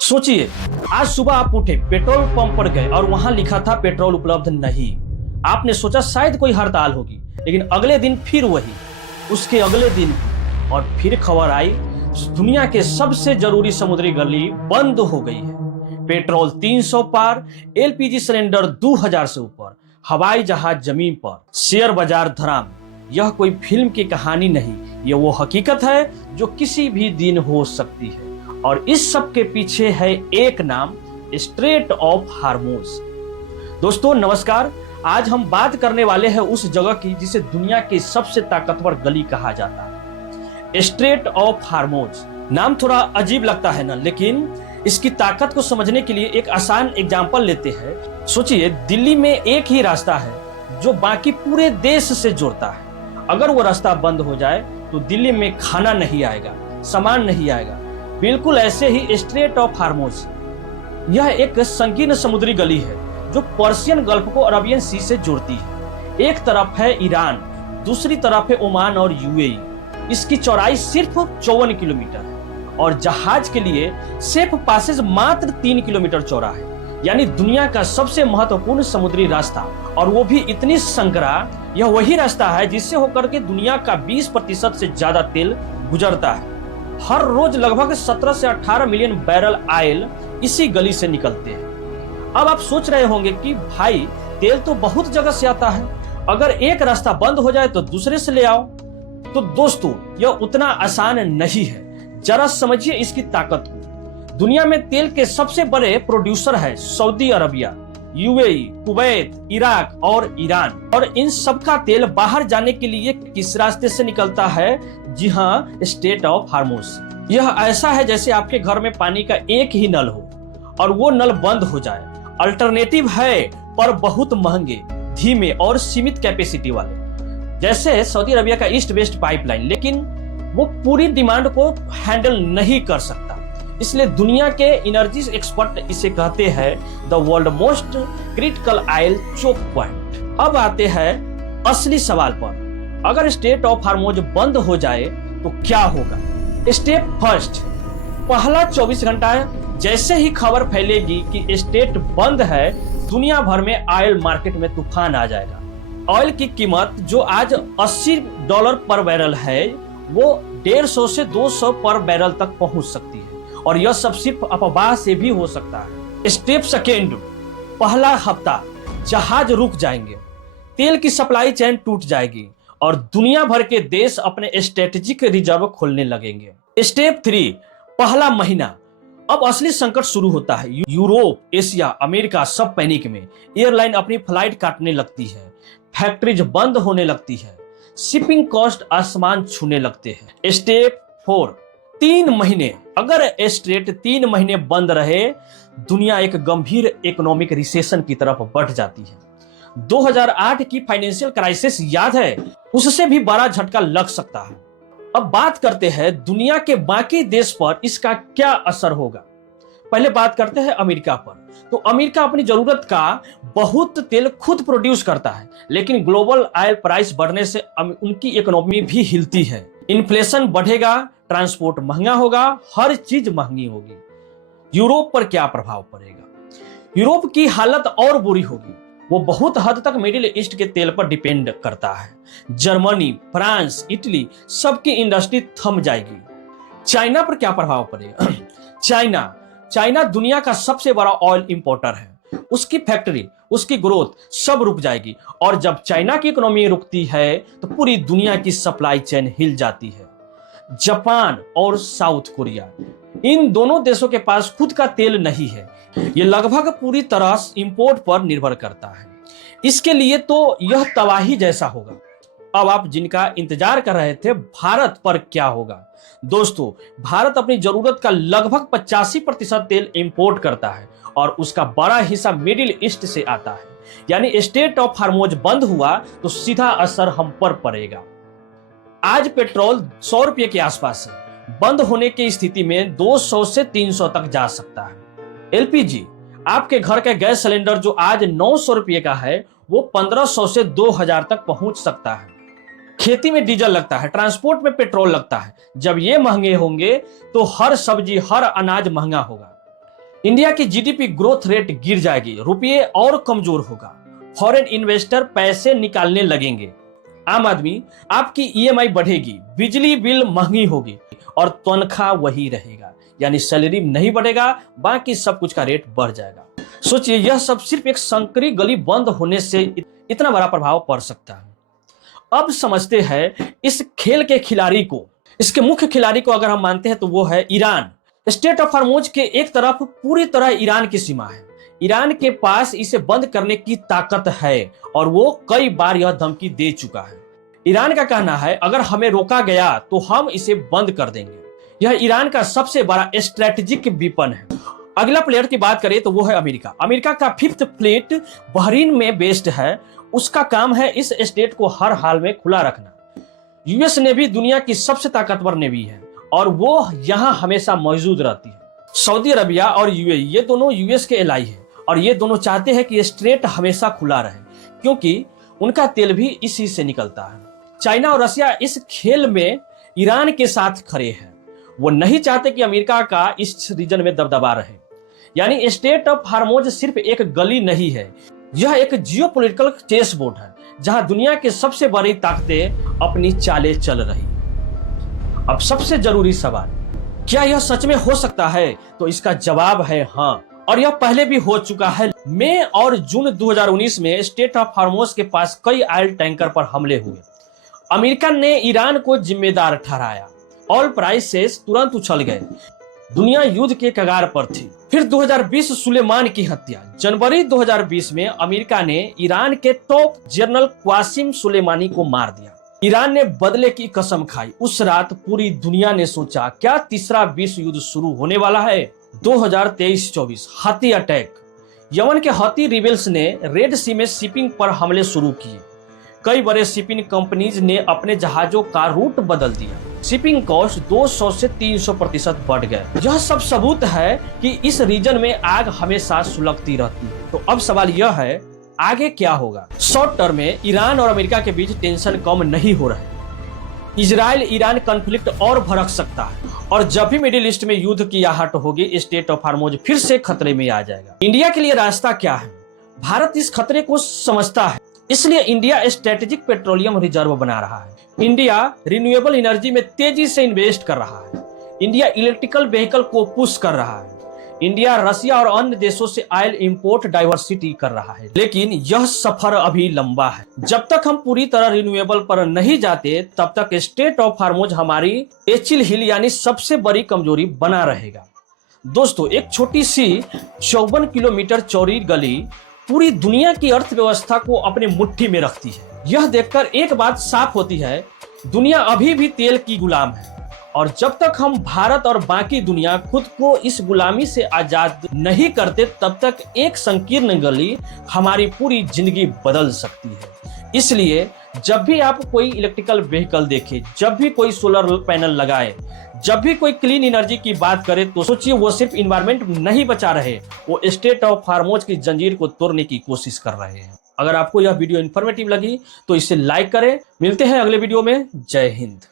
सोचिए, आज सुबह आप उठे, पेट्रोल पंप पर गए और वहां लिखा था पेट्रोल उपलब्ध नहीं। आपने सोचा शायद कोई हड़ताल होगी, लेकिन अगले दिन फिर वही, उसके अगले दिन और फिर खबर आई दुनिया के सबसे जरूरी समुद्री गली बंद हो गई है। पेट्रोल 300 पार, एलपीजी सिलेंडर 2000 से ऊपर, हवाई जहाज जमीन पर, शेयर बाजार धराम। यह कोई फिल्म की कहानी नहीं, यह वो हकीकत है जो किसी भी दिन हो सकती है। और इस सब के पीछे है एक नाम, स्ट्रेट ऑफ हार्मोज। दोस्तों नमस्कार, आज हम बात करने वाले हैं उस जगह की जिसे दुनिया की सबसे ताकतवर गली कहा जाता है, स्ट्रेट ऑफ हार्मोज। नाम थोड़ा अजीब लगता है ना, लेकिन इसकी ताकत को समझने के लिए एक आसान एग्जांपल लेते हैं। सोचिए, दिल्ली में एक ही रास्ता है जो बाकी पूरे देश से जोड़ता है। अगर वो रास्ता बंद हो जाए तो दिल्ली में खाना नहीं आएगा, सामान नहीं आएगा। बिल्कुल ऐसे ही स्ट्रेट ऑफ हार्मोज, यह एक संकीर्ण समुद्री गली है जो पर्शियन गल्फ को अरबियन सी से जोड़ती है। एक तरफ है ईरान, दूसरी तरफ है ओमान और यूएई। इसकी चौड़ाई सिर्फ 54 किलोमीटर है और जहाज के लिए सेफ पासेज मात्र 3 किलोमीटर चौड़ा है। यानी दुनिया का सबसे महत्वपूर्ण समुद्री रास्ता, और वो भी इतनी संकरा। यह वही रास्ता है जिससे होकर के दुनिया का 20% से ज्यादा तेल गुजरता है। हर रोज लगभग 17 से 18 मिलियन बैरल ऑयल इसी गली से निकलते हैं। अब आप सोच रहे होंगे कि भाई, तेल तो बहुत जगह से आता है, अगर एक रास्ता बंद हो जाए तो दूसरे से ले आओ। तो दोस्तों, यह उतना आसान नहीं है। जरा समझिए इसकी ताकत को। दुनिया में तेल के सबसे बड़े प्रोड्यूसर है Saudi Arabia, UAE, Kuwait, Iraq और ईरान। और इन सबका तेल बाहर जाने के लिए किस रास्ते से निकलता है? जी हाँ, स्ट्रेट ऑफ हार्मोज। यह ऐसा है जैसे आपके घर में पानी का एक ही नल हो और वो नल बंद हो जाए। अल्टरनेटिव है, पर बहुत महंगे, धीमे और सीमित कैपेसिटी वाले, जैसे सऊदी अरबिया का ईस्ट वेस्ट पाइपलाइन। लेकिन वो पूरी डिमांड को हैंडल नहीं कर सकता। इसलिए दुनिया के एनर्जी एक्सपर्ट इसे कहते हैं the world most critical oil choke point. अब आते हैं असली सवाल पर, अगर स्ट्रेट ऑफ हार्मोज बंद हो जाए तो क्या होगा? स्टेप फर्स्ट, पहला 24 घंटा जैसे ही खबर फैलेगी कि स्टेट बंद है, दुनिया भर में ऑयल मार्केट में तूफान आ जाएगा। ऑयल की कीमत जो आज $80 पर बैरल है, वो 150 से 200 पर बैरल तक पहुंच सकती है। और यह सब सिर्फ अफवाह से भी हो सकता है। स्टेप सेकेंड, पहला हफ्ता जहाज रुक जाएंगे, तेल की सप्लाई चेन टूट जाएगी और दुनिया भर के देश अपने स्ट्रेटेजिक रिजर्व खोलने लगेंगे। स्टेप 3, पहला महीना, अब असली संकट शुरू होता है। यूरोप, एशिया, अमेरिका सब पैनिक में। एयरलाइन अपनी फ्लाइट काटने लगती है, फैक्ट्रीज बंद होने लगती है, शिपिंग कॉस्ट आसमान छूने लगते हैं। स्टेप 4, 3 महीने, अगर स्ट्रेट 3 महीने बंद रहे, दुनिया एक गंभीर इकोनॉमिक रिसेशन की तरफ बढ़ जाती है। 2008 की फाइनेंशियल क्राइसिस याद है? उससे भी बड़ा झटका लग सकता है। अब बात करते हैं दुनिया के बाकी देश पर इसका क्या असर होगा। पहले बात करते हैं अमेरिका पर। तो अमेरिका अपनी जरूरत का बहुत तेल खुद प्रोड्यूस करता है, लेकिन ग्लोबल ऑयल प्राइस बढ़ने से उनकी इकोनॉमी भी हिलती है। इन्फ्लेशन बढ़ेगा, ट्रांसपोर्ट महंगा होगा, हर चीज महंगी होगी। यूरोप पर क्या प्रभाव पड़ेगा? यूरोप की हालत और बुरी होगी। वो बहुत हद तक मिडिल ईस्ट के तेल पर डिपेंड करता है। जर्मनी, फ्रांस, इटली सबकी इंडस्ट्री थम जाएगी। चाइना पर क्या प्रभाव पड़ेगा? चाइना दुनिया का सबसे बड़ा ऑयल इंपोर्टर है। उसकी फैक्ट्री, उसकी ग्रोथ सब रुक जाएगी। और जब चाइना की इकोनॉमी रुकती है तो पूरी दुनिया की सप्लाई चेन हिल जाती है। जापान और साउथ कोरिया, इन दोनों देशों के पास खुद का तेल नहीं है। ये लगभग पूरी तरह इंपोर्ट पर निर्भर करता है। इसके लिए तो यह तबाही जैसा होगा। अब आप जिनका इंतजार कर रहे थे, भारत पर क्या होगा? दोस्तों, भारत अपनी जरूरत का लगभग 85% तेल इंपोर्ट करता है और उसका बड़ा हिस्सा मिडिल ईस्ट से आता है। यानी स्ट्रेट ऑफ हार्मोज बंद हुआ तो सीधा असर हम पर पड़ेगा। आज पेट्रोल 100 रुपये के आसपास है, बंद होने की स्थिति में 200 से 300 तक जा सकता है। एलपीजी, आपके घर का गैस सिलेंडर जो आज 900 रुपये का है, वो 1500 से 2000 तक पहुंच सकता है। खेती में डीजल लगता है, ट्रांसपोर्ट में पेट्रोल लगता है। जब ये महंगे होंगे तो हर सब्जी, हर अनाज महंगा होगा। इंडिया की जीडीपी ग्रोथ रेट गिर जाएगी, रुपये और कमजोर होगा, फॉरेन इन्वेस्टर पैसे निकालने लगेंगे, आम आदमी आपकी ईएमआई बढ़ेगी, बिजली बिल महंगी होगी और तनख्वाह वही रहेगा, यानी सैलरी नहीं बढ़ेगा, बाकी सब कुछ का रेट बढ़ जाएगा। सोचिए, यह सब सिर्फ एक संकरी गली बंद होने से इतना बड़ा प्रभाव पड़ सकता है। अब समझते हैं इस खेल के खिलाड़ी को, इसके मुख्य खिलाड़ी को अगर हम मानते हैं तो वो है ईरान। स्टेट ऑफ हॉर्मुज के एक तरफ पूरी तरह ईरान की सीमा है, ईरान के पास इसे बंद करने की ताकत है और वो कई बार यह धमकी दे चुका है। ईरान का कहना है अगर हमें रोका गया तो हम इसे बंद कर देंगे। यह ईरान का सबसे बड़ा स्ट्रेटेजिक वेपन है। अगला प्लेयर की बात करें तो वो है अमेरिका। अमेरिका का 5th फ्लीट बहरीन में बेस्ड है, उसका काम है इस स्टेट को हर हाल में खुला रखना। यूएस नेवी दुनिया की सबसे ताकतवर नेवी है और वो यहाँ हमेशा मौजूद रहती है। सऊदी अरबिया और यूएई ये दोनों यूएस के एलाई हैं और ये दोनों चाहते हैं कि स्ट्रेट हमेशा खुला रहे, क्योंकि उनका तेल भी इसी से निकलता है। चाइना और रशिया इस खेल में ईरान के साथ खड़े हैं, वो नहीं चाहते कि अमेरिका का इस रीजन में दबदबा रहे। यानी स्टेट ऑफ हॉर्मुज सिर्फ एक गली नहीं है, यह एक जियोपॉलिटिकल चेस बोर्ड है जहां दुनिया के सबसे बड़ी ताकतें अपनी चालें चल रही। अब सबसे जरूरी सवाल, क्या यह सच में हो सकता है? तो इसका जवाब है हाँ, और यह पहले भी हो चुका है। मई और जून 2019 में स्टेट ऑफ हॉर्मुज के पास कई ऑयल टैंकर पर हमले हुए। अमेरिका ने ईरान को जिम्मेदार ठहराया, ऑयल प्राइसेस तुरंत उछल गए, दुनिया युद्ध के कगार पर थी। फिर 2020 सुलेमान की हत्या। जनवरी 2020 में अमेरिका ने ईरान के टॉप जनरल क्वासिम सुलेमानी को मार दिया। ईरान ने बदले की कसम खाई। उस रात पूरी दुनिया ने सोचा क्या तीसरा विश्व युद्ध शुरू होने वाला है। 2023-24 हती अटैक। यमन के हती रिबेल्स ने रेड सी में शिपिंग पर हमले शुरू किए। कई बड़े शिपिंग कंपनीज ने अपने जहाजों का रूट बदल दिया। शिपिंग कॉस्ट 200 से 300% बढ़ गए। यह सब सबूत है कि इस रीजन में आग हमेशा सुलगती रहती है। तो अब सवाल यह है आगे क्या होगा। शॉर्ट टर्म में ईरान और अमेरिका के बीच टेंशन कम नहीं हो रहा है। इजराइल ईरान कॉन्फ्लिक्ट और भड़क सकता है और जब भी मिडिल ईस्ट में युद्ध की आहट होगी स्टेट ऑफ हॉर्मुज फिर से खतरे में आ जाएगा। इंडिया के लिए रास्ता क्या है? भारत इस खतरे को समझता है, इसलिए इंडिया स्ट्रेटेजिक पेट्रोलियम रिजर्व बना रहा है। इंडिया रिन्यूएबल एनर्जी में तेजी से इन्वेस्ट कर रहा है। इंडिया इलेक्ट्रिकल व्हीकल को पुश कर रहा है। इंडिया रशिया और अन्य देशों से ऑयल इंपोर्ट डाइवर्सिटी कर रहा है। लेकिन यह सफर अभी लंबा है। जब तक हम पूरी तरह रिन्यूएबल पर नहीं जाते तब तक स्टेट ऑफ हॉर्मुज हमारी एचिल हिल यानी सबसे बड़ी कमजोरी बना रहेगा। दोस्तों, एक छोटी सी 54 किलोमीटर चौड़ी गली पूरी दुनिया की अर्थव्यवस्था को अपने मुट्ठी में रखती है। यह देखकर एक बात साफ होती है, दुनिया अभी भी तेल की गुलाम है और जब तक हम भारत और बाकी दुनिया खुद को इस गुलामी से आजाद नहीं करते तब तक एक संकीर्ण गली हमारी पूरी जिंदगी बदल सकती है। इसलिए जब भी आप कोई इलेक्ट्रिकल व्हीकल देखे, जब भी कोई सोलर पैनल लगाए, जब भी कोई क्लीन एनर्जी की बात करे तो सोचिए वो सिर्फ इन्वायरमेंट नहीं बचा रहे, वो स्टेट ऑफ हॉर्मुज की जंजीर को तोड़ने की कोशिश कर रहे हैं। अगर आपको यह वीडियो इन्फॉर्मेटिव लगी तो इसे लाइक करें। मिलते हैं अगले वीडियो में। जय हिंद।